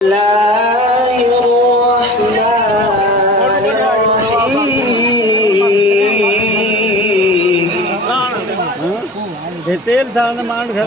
तेल था मान घर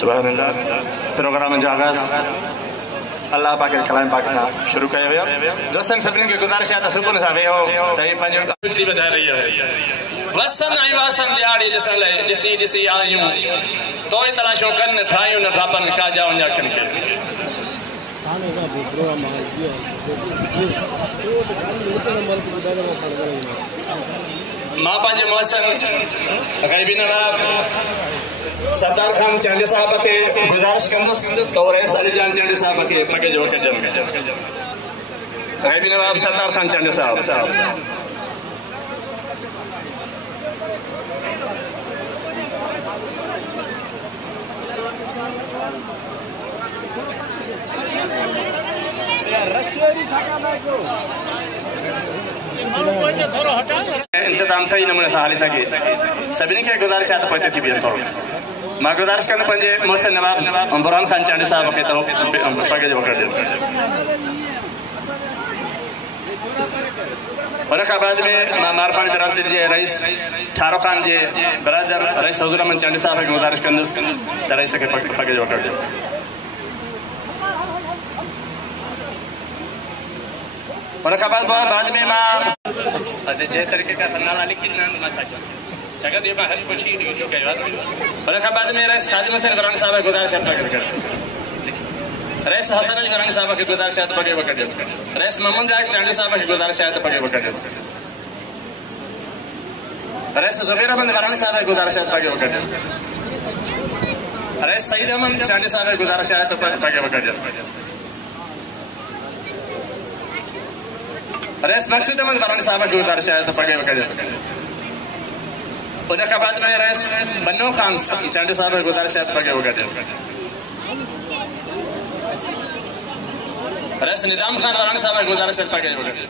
सुभानअल्लाह। प्रोग्राम जो आगाज अल्लाह पाक के कलाम पाक ना शुरू कयो वियो। दोस्तन सभिनी खे गुज़ारिश आहे त सुबुह सां वेहो त ही पंहिंजो ख़ुशी वधाए रही आहे। वसन ऐं वासन ॾियारी ॾिसण लाइ ॾिसी ॾिसी आयूं तोय तलाशूं कनि ठाहियूं न ड्रापनि काजा वञा अखियुनि खे। मां पंहिंजे मुहसन ग़ैबी नवाब सरदार खान चांडी साहब के गुजारिश कंदुसि त रईस अली जान चांडी साहब के पगे जो कजनि। ग़ैबी नवाब सरदार खान चांडी साहब। इंतजाम सही नमूने से हली सके सभिनी खे गुज़ारिश आहे त पोइ थी बीहनि थोरो। मां गुज़ारिश कंदुमि पंहिंजे मोहसिन नवाब बुरहान खान चांडी साहब खे त पगे जो पकड़ ॾियो। हुन खां बाद में मां मारफान बिरादरी जे रईस ठारो खान जे बरादर रईस हज़ूर अहमद चांडी साहब खे गुज़ारिश कंदुसि त रईस खे पगे जो पकड़ ॾियो। हुन खां बाद में मां जे तरीक़े का नाला लिखी ॾिना मां शायद ये हर कुछ ही जो कई बात। हुन खां बाद में रईस खादिम हुसैन वराणी साहब खे गुज़ारिश आहे पगे पकड़। रईस हसन अली वराणी साहब खे गुज़ारिश आहे त पगे पकड़ ॾियो। रईस मोहम्मद जाहिद चांडी साहब खे गुज़ारिश आहे त पगे पकड़ ॾियो। रईस ज़ुबैर अहमद वराणी साहब खे गुज़ारिश आहे त पगे पकड़ ॾियो। रईस सईद अहमद चांडी साहब खे गुज़ारिश आहे त पगे पकड़ ॾियो। रईस मकसूद अहमद वराणी साहब खे गुज़ारिश आहे त पगे पकड़ ॾियो। उन खां बाद में रईस बन्नो खान चांडी साहब खे गुज़ारिश आहे त पगे पकड़ ॾियो। रईस निज़ाम खान वराणी साहब खे गुज़ारिश आहे त पगे पकड़ ॾियो।